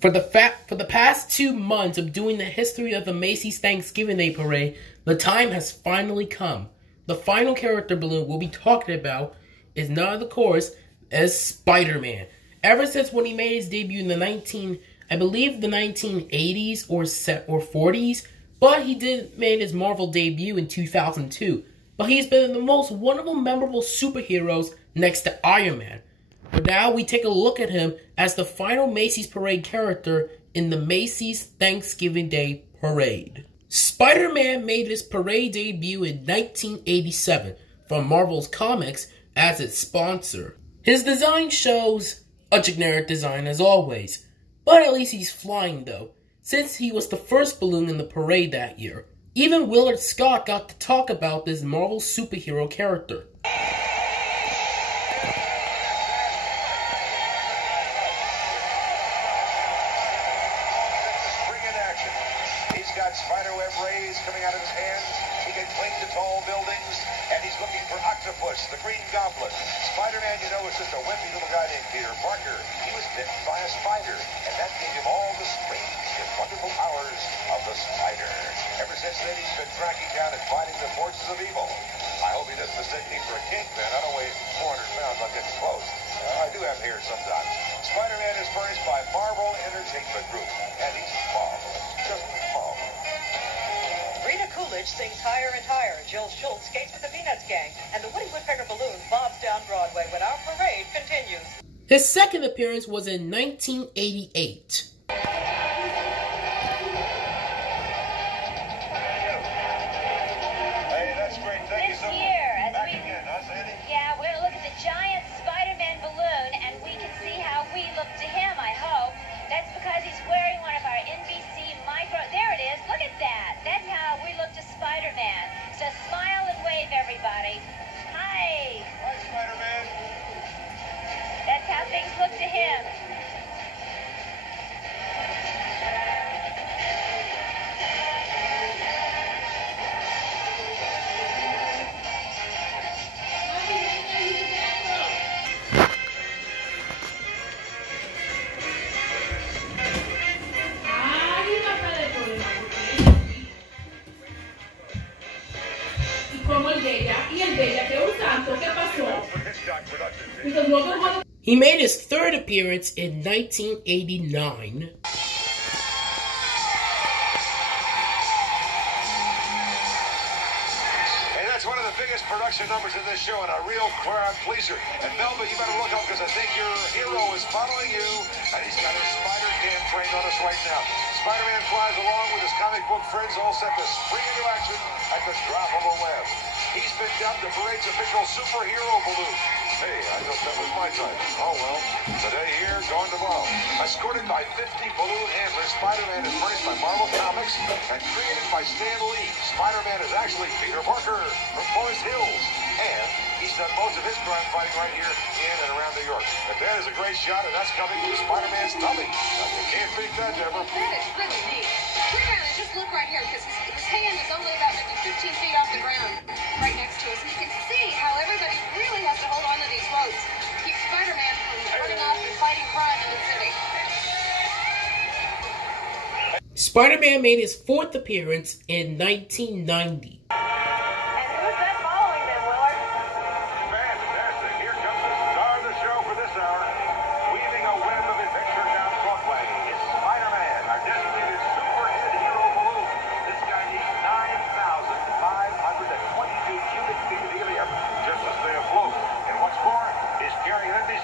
For the past 2 months of doing the history of the Macy's Thanksgiving Day Parade, the time has finally come. The final character balloon we'll be talking about is none of course as Spider-Man. Ever since when he made his debut in the 1980s or 40s, but he made his Marvel debut in 2002. But he's been the most wonderful, memorable superheroes next to Iron Man. But now we take a look at him as the final Macy's Parade character in the Macy's Thanksgiving Day Parade. Spider-Man made his parade debut in 1987 from Marvel's Comics as its sponsor. His design shows a generic design as always, but at least he's flying though, since he was the first balloon in the parade that year. Even Willard Scott got to talk about this Marvel superhero character. He's got spiderweb rays coming out of his hands. He can cling to tall buildings, and he's looking for Octopus, the Green Goblin. Spider-Man, you know, is just a wimpy little guy named Peter Parker. He was bitten by a spider, and that gave him all the strange and wonderful powers of the spider. Ever since then, he's been tracking down and fighting the forces of evil. I hope he doesn't mistake me for a caveman. I don't weigh 400 pounds. I'm getting close. I do have hair sometimes. Spider-Man is furnished by Marvel Entertainment Group, and he's marvelous. Just marvelous. Rita Coolidge sings Higher and Higher. Jill Schultz skates with the Peanuts gang. And the Woody Woodpecker balloon bobs down Broadway when our parade continues. His second appearance was in 1988. Hey, that's great. Thank you so much. Back again, huh, Sandy? Yeah, we're going to look at the giant Spider-Man balloon, and we can see how we look to him, I hope. That's because he's wearing one of our NBC micro... There it is. Look at that. That's how we look to Spider-Man. So smile and wave, everybody. Hi. Hi, Spider-Man. That's how things look to him. He made his third appearance in 1989. That's one of the biggest production numbers in this show and a real crowd pleaser. And Melba, you better look up because I think your hero is following you, and he's got his spider damn train on us right now. Spider-Man flies along with his comic book friends all set to spring into action at the drop of a web. He's been dubbed the parade's official superhero balloon. Hey, I thought that was my title. Oh well, today here, gone tomorrow. Escorted by 50 balloon handlers, Spider-Man is furnished by Marvel Comics and created by Stan Lee. Spider-Man is actually Peter Parker from Forest Hills, and he's done most of his crime fighting right here in and around New York. And that is a great shot, and that's coming from Spider-Man's tummy. Now, you can't beat that, Deborah. That is really neat. Turn around and just look right here, because his hand is only about maybe 15 feet off the ground right next to us. And you can see how everybody really has to hold on to these ropes to keep Spider-Man from running off and fighting crime in the city. Spider-Man made his fourth appearance in 1990.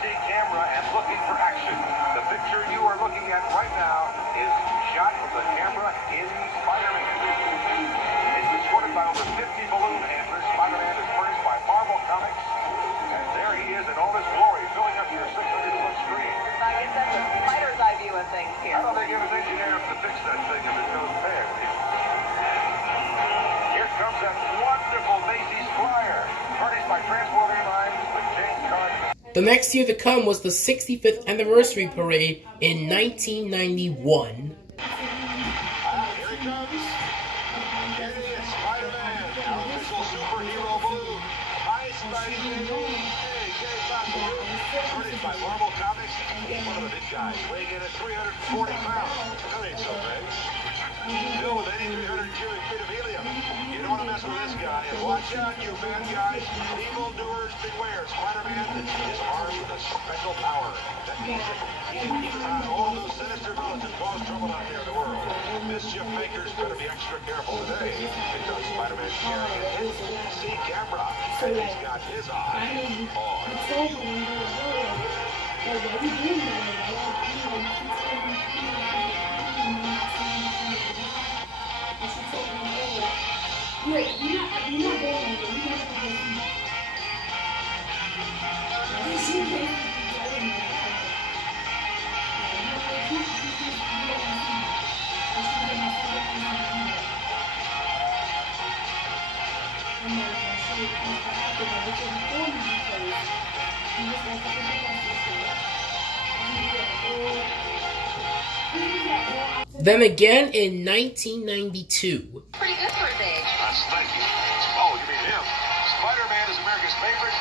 Camera and looking for action. The picture you are looking at right now is shot from the camera in Spider-Man. It's escorted by over 50 balloon handlers. Spider-Man is furnished by Marvel Comics. And there he is in all his glory, filling up your 600-foot screen. I guess that's a spider's eye view of things here. I don't think it was engineered to fix that thing if it goes bad. Here comes that wonderful Macy's flyer, furnished by Transport Airlines with chain card. The next year to come was the 65th anniversary parade in 1991. Here he comes. It is Spider-Man, our official superhero balloon. Hi, Spidey. Hey, get it back. Furnished by Marvel Comics. One of the guys, weighing in at 340 pounds. That ain't so big. Filled with 8,300 cubic feet of helium. You don't want to mess with this guy. And watch out, you bad guys. Evildoers beware. Spider-Man is armed with a special power. That means that he can keep an eye on all those sinister villains and cause trouble out there in the world. Mischief makers better be extra careful today, because Spider-Man's carrying a hidden camera, and he's got his eye on you. Then again in 1992. Pretty good for his age. Thank you. Oh, you mean him? Spider-Man is America's favorite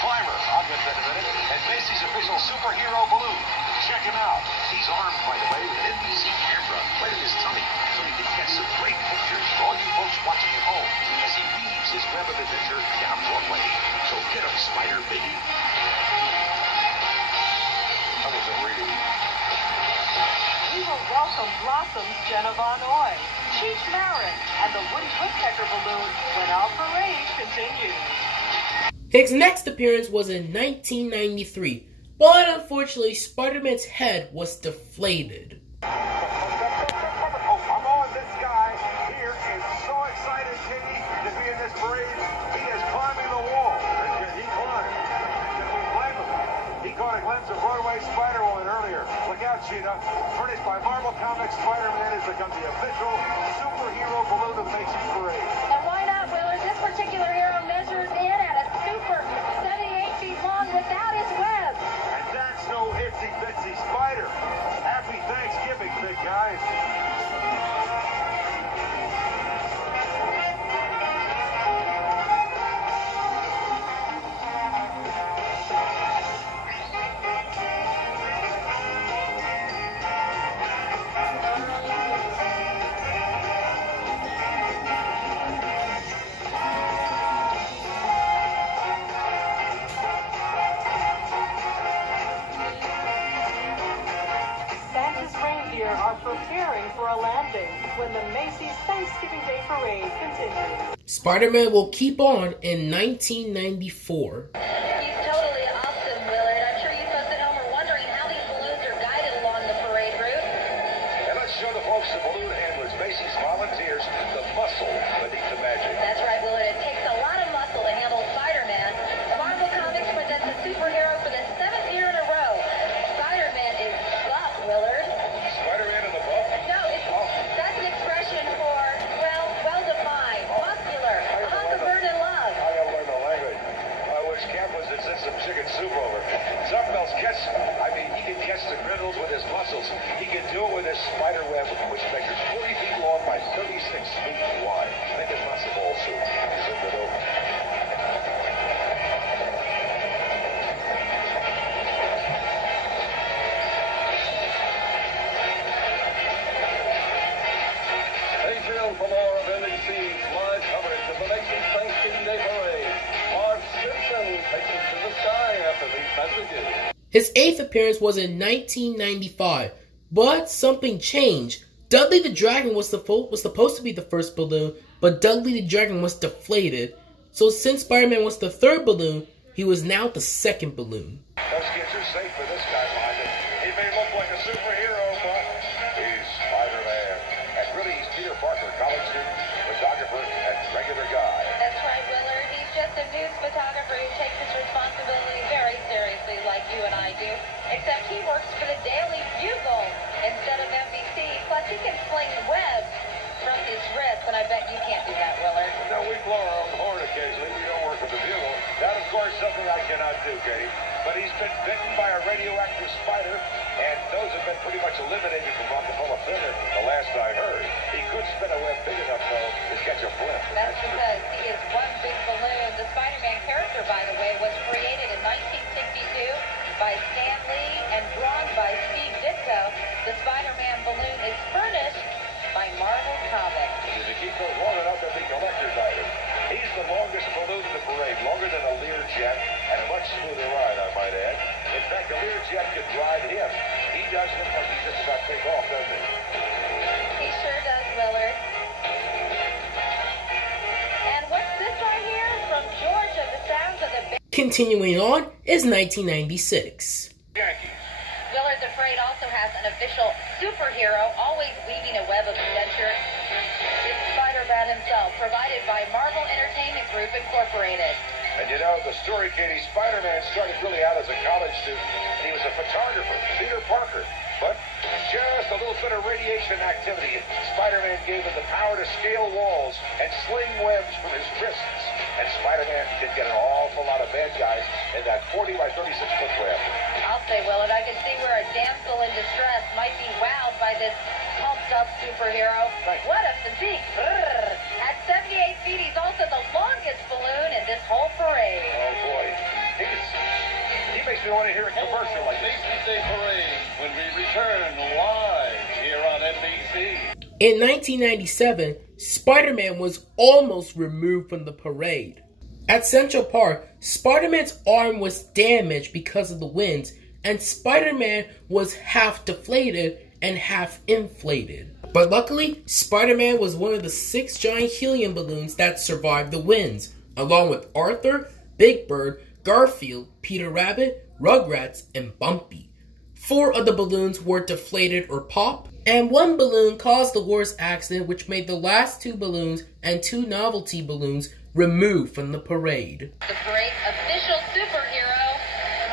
climber. I'll get that in a minute. And Macy's official superhero balloon. Check him out. He's armed, by the way, with an NBC camera right in his tummy, so he can get some great pictures for all you folks watching at home as he weaves his web of adventure down Broadway. So get him, Spider, baby. That was a reading. We will welcome Blossom's Jenna Von Oy, Cheech Marin, and the Woody Woodpecker balloon when our parade continues. His next appearance was in 1993, but unfortunately Spider-Man's head was deflated. Oh, I'm on this guy. Here is so excited, Katie, to be in this parade. He is climbing the wall. He climbed. Can we blame him? He caught a glimpse of Broadway Spider-Woman earlier. Look out, Cheetah. Furnished by Marvel Comics, Spider-Man has become the official superhero balloon of Macy's parade. And why not, Willard? This particular hero measures in at a super 78 feet long without his web. And that's no itsy-bitsy spider. Happy Thanksgiving, big guys. Are preparing for a landing when the Macy's Thanksgiving Day Parade continues. Spider-Man will keep on in 1994. He's totally awesome, Willard. I'm sure you folks at home are wondering how these balloons are guided along the parade route. And let's show the folks, the balloon handlers, Macy's volunteers, the muscle beneath the magic. That's right, Willard. It takes a lot of muscle to handle Spider-Man. Marvel Comics presents a superhero for the 7th year in a row. Spider-Man is buff, Willard. Spider-Man in the buff? No, that's an expression for, well, well-defined, muscular, a hunk of burning love. I gotta learn the language. I wish Cap was to send some chicken soup over. Something else he can catch the criminals with his muscles. He can do it with his spider web, which measures 40 feet long by 36 feet wide. Think it's not some ball soup. Send it over. For more of NBC's live coverage of the Macy's Thanksgiving Day Parade, Mark Simpson takes us to the sky after these messages. His 8th appearance was in 1995, but something changed. Dudley the Dragon was supposed to be the first balloon, but Dudley the Dragon was deflated. So since Spider-Man was the 3rd balloon, he was now the 2nd balloon. Those kids are safe for this guy behind him. He may look like a superhero, but he's Spider-Man. And really, he's Peter Parker, college student, photographer, and regular guy. That's right, Willard. He's just a news photographer who takes his responsibility very seriously like you and I do. Except he works for the Daily Bugle instead of NBC. Plus, he can sling webs from his wrist, and I bet you can't do that, Willard. No, we blow our own horn occasionally. We don't work with the Bugle. That, of course, something I cannot do, Katie. But he's been bitten by a radioactive spider, and those have been pretty much eliminated from Rockefeller Center, the last I heard. He could spin a web big enough, though, to catch a blimp. That's because he is one big balloon. The Spider-Man character, by the way, was created in 1962 by Stan Lee and drawn by Continuing on is 1996. Willard's Afraid also has an official superhero, always weaving a web of adventure. It's Spider-Man himself, provided by Marvel Entertainment Group, Incorporated. And you know, the story, Katie, Spider-Man started really out as a college student, and he was a photographer, Peter Parker. But just a little bit of radiation activity, Spider-Man gave him the power to scale walls and sling webs from his wrists. And Spider-Man did get an awful lot of bad guys in that 40 by 36 foot web. I'll say, Willard, I can see where a damsel in distress might be wowed by this pumped up superhero. Right. What a physique. Brrr. At 78 feet, he's also the longest balloon in this whole parade. Oh boy, he makes me want to hear a commercial like this. Macy's Day Parade when we return live here on NBC. In 1997, Spider-Man was almost removed from the parade. At Central Park, Spider-Man's arm was damaged because of the winds, and Spider-Man was half deflated and half inflated. But luckily, Spider-Man was one of the 6 giant helium balloons that survived the winds, along with Arthur, Big Bird, Garfield, Peter Rabbit, Rugrats, and Bumpy. 4 of the balloons were deflated or popped, and 1 balloon caused the worst accident, which made the last 2 balloons and 2 novelty balloons removed from the parade. The parade official superhero,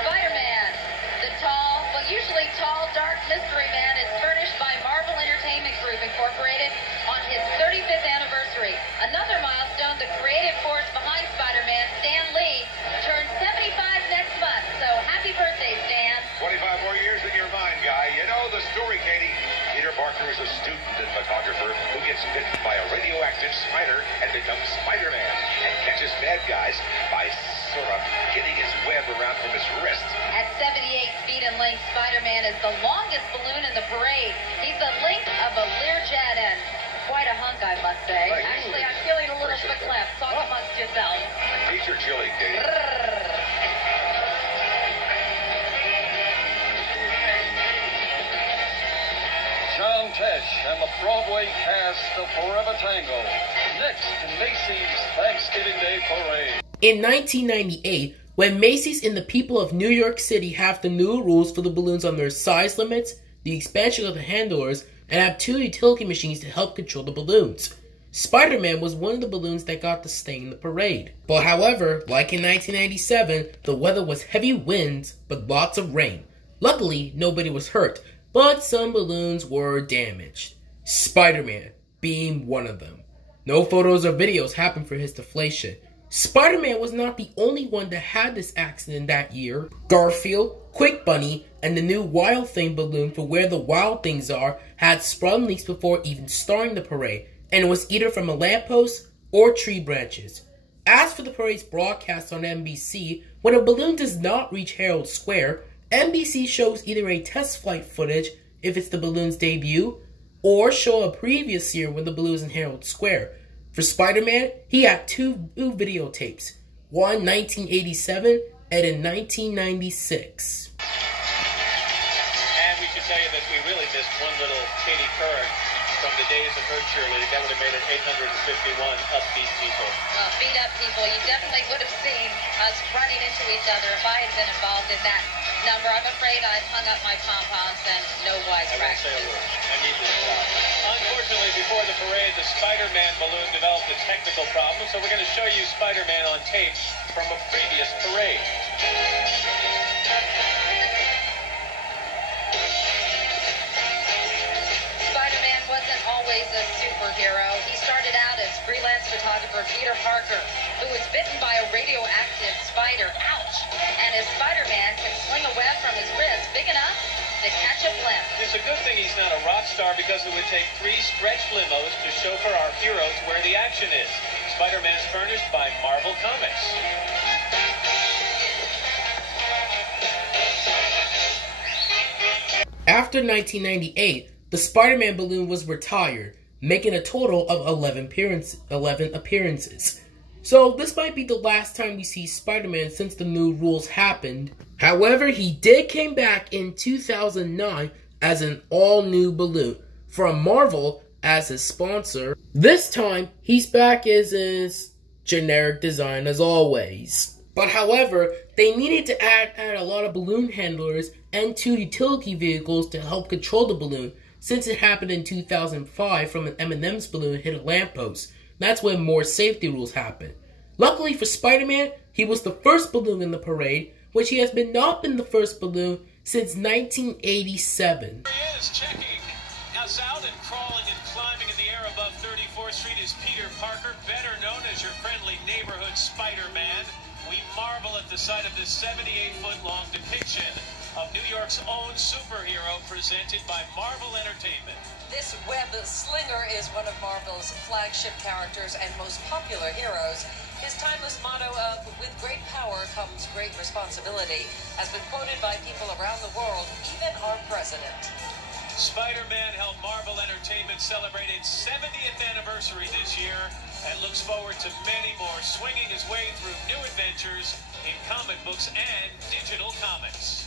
Spider-Man. The tall, but usually tall, dark mystery man is furnished by Marvel Entertainment Group, Incorporated, on his 35th anniversary. Another milestone, the creative force behind Spider-Man, Stan Lee, turned 75 next month. So happy birthday, Stan. 25 more years in your mind, guy. You know the story, Katie. Peter Parker is a student and photographer who gets bitten by a radioactive spider and becomes Spider-Man and catches bad guys by sort of getting his web around from his wrist. At 78 feet in length, Spider-Man is the longest balloon in the parade. He's the length of a Learjet and quite a hunk, I must say. Thank you. Actually, I'm feeling a little verklempt. Talk amongst yourselves. Eat your chili, Katie. John Tesh and the Broadway cast of Forever Tango. Next in Macy's Thanksgiving Day Parade. In 1998, when Macy's and the people of New York City have the new rules for the balloons on their size limits, the expansion of the handlers, and have 2 utility machines to help control the balloons, Spider-Man was one of the balloons that got to stay in the parade. But however, like in 1997, the weather was heavy winds, but lots of rain. Luckily, nobody was hurt, but some balloons were damaged. Spider-Man being one of them. No photos or videos happened for his deflation. Spider-Man was not the only one that had this accident that year. Garfield, Quick Bunny, and the new Wild Thing balloon for Where the Wild Things Are had sprung leaks before even starting the parade, and it was either from a lamppost or tree branches. As for the parade's broadcast on NBC, when a balloon does not reach Herald Square, NBC shows either a test flight footage, if it's the balloon's debut, or show a previous year when the balloon was in Herald Square. For Spider-Man, he had 2 videotapes, one 1987 and in 1996. And we should tell you that we really missed one little Katie Couric from the days of her cheerleading. That would have made it 851 upbeat people. Well, beat up people, you definitely would have seen us running into each other if I had been involved in that number. I'm afraid I've hung up my pom-poms and no wisecracks. I need to stop. Unfortunately, before the parade, the Spider-Man balloon developed a technical problem, so we're going to show you Spider-Man on tape from a previous parade. Spider-Man wasn't always a superhero. He started out as freelance photographer Peter Parker, who was bitten by a radioactive spider. Ouch! And as Spider-Man can sling a web from his wrist big enough to catch a blimp. It's a good thing he's not a rock star because it would take 3 stretch limos to chauffeur our heroes where the action is. Spider-Man's furnished by Marvel Comics. After 1998, the Spider-Man balloon was retired, making a total of 11 appearances. So this might be the last time we see Spider-Man since the new rules happened. However, he did came back in 2009 as an all-new balloon from Marvel as his sponsor. This time, he's back as his generic design as always. But however, they needed to add a lot of balloon handlers and 2 utility vehicles to help control the balloon, since it happened in 2005 from an M&M's balloon hit a lamppost. That's when more safety rules happened. Luckily for Spider-Man, he was the first balloon in the parade, which he has not been the first balloon since 1987. There he is, checking us out and crawling and climbing in the air above 34th Street is Peter Parker, better known as your friendly neighborhood Spider-Man. We marvel at the sight of this 78-foot-long depiction of New York's own superhero presented by Marvel Entertainment. This web slinger is one of Marvel's flagship characters and most popular heroes. His timeless motto of, "With great power comes great responsibility," has been quoted by people around the world, even our president. Spider-Man helped Marvel Entertainment celebrate its 70th anniversary this year and looks forward to many more, swinging his way through new adventures in comic books and digital comics.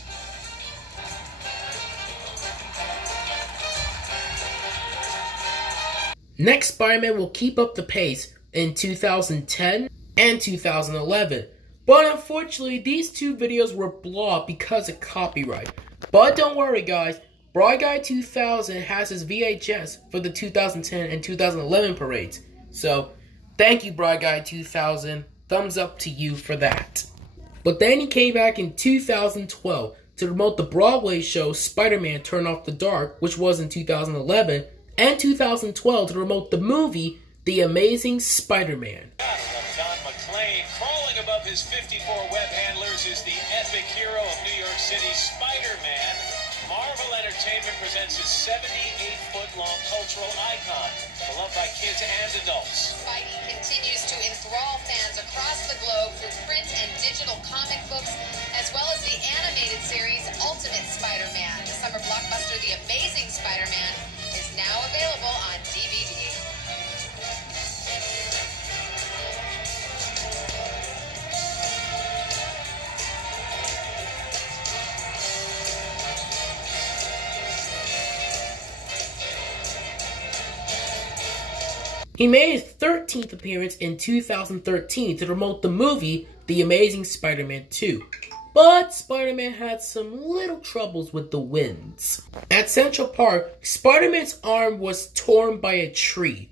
Next, Spider-Man will keep up the pace in 2010 and 2011. But unfortunately, these 2 videos were blocked because of copyright. But don't worry guys, Broad Guy 2000 has his VHS for the 2010 and 2011 parades. So, thank you Broad Guy 2000, thumbs up to you for that. But then he came back in 2012 to promote the Broadway show Spider-Man Turn Off the Dark, which was in 2011, and 2012 to promote the movie The Amazing Spider-Man. John McClane, crawling above his 54 web handlers, is the epic hero of New York City, Spider-Man. Marvel Entertainment presents his 78-foot-long cultural icon, beloved by kids and adults. Spidey continues to enthrall fans across the globe through print and digital comic books, as well as the animated series Ultimate Spider-Man. The summer blockbuster The Amazing Spider-Man is now available on DVD. He made his 13th appearance in 2013 to promote the movie The Amazing Spider-Man 2. But Spider-Man had some little troubles with the winds. At Central Park, Spider-Man's arm was torn by a tree,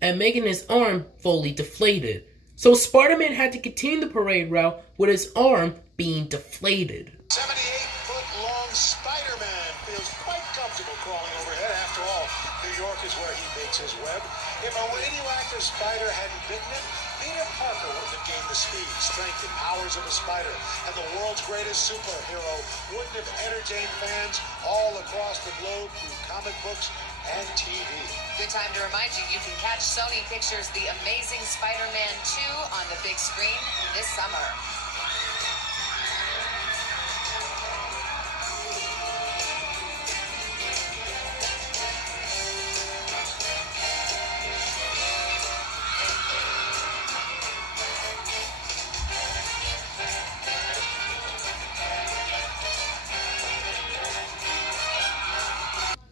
and making his arm fully deflated. So Spider-Man had to continue the parade route with his arm being deflated. 78-foot-long Spider-Man feels quite comfortable crawling overhead. After all, New York is where he makes his web. If a radioactive spider hadn't bitten him, Peter Parker would have gained the speed, strength, and powers of a spider, and the world's greatest superhero wouldn't have entertained fans all across the globe through comic books and TV. Good time to remind you, you can catch Sony Pictures' The Amazing Spider-Man 2 on the big screen this summer.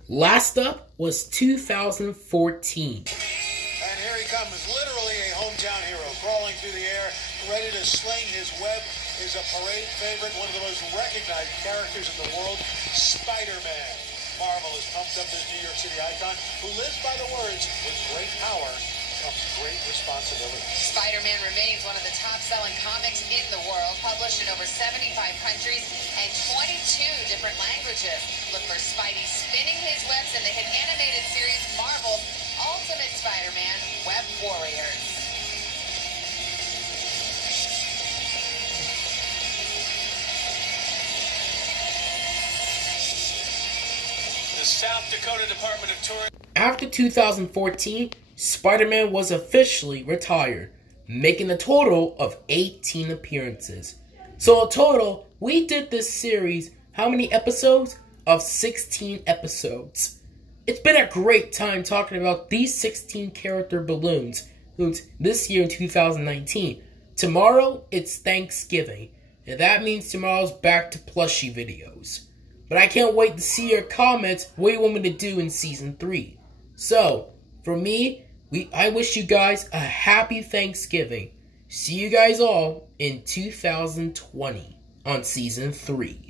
Last up was 2014. And here he comes, literally a hometown hero, crawling through the air, ready to sling his web, is a parade favorite, one of the most recognized characters in the world, Spider-Man. Marvel has pumped up this New York City icon, who lives by the words, with great power comes great responsibility. Spider-Man remains one of the top-selling comics in the world, published in over 75 countries and 22 different languages. Look for Spidey spinning his webs in the hit animated series Marvel's Ultimate Spider-Man Web Warriors. The South Dakota Department of Tourism. After 2014, Spider-Man was officially retired, making a total of 18 appearances. So in total, we did this series, how many episodes? Of 16 episodes. It's been a great time talking about these 16 character balloons this year in 2019. Tomorrow, it's Thanksgiving, and that means tomorrow's back to plushie videos. But I can't wait to see your comments what you want me to do in Season 3. So, for me, I wish you guys a happy Thanksgiving. See you guys all in 2020 on Season 3.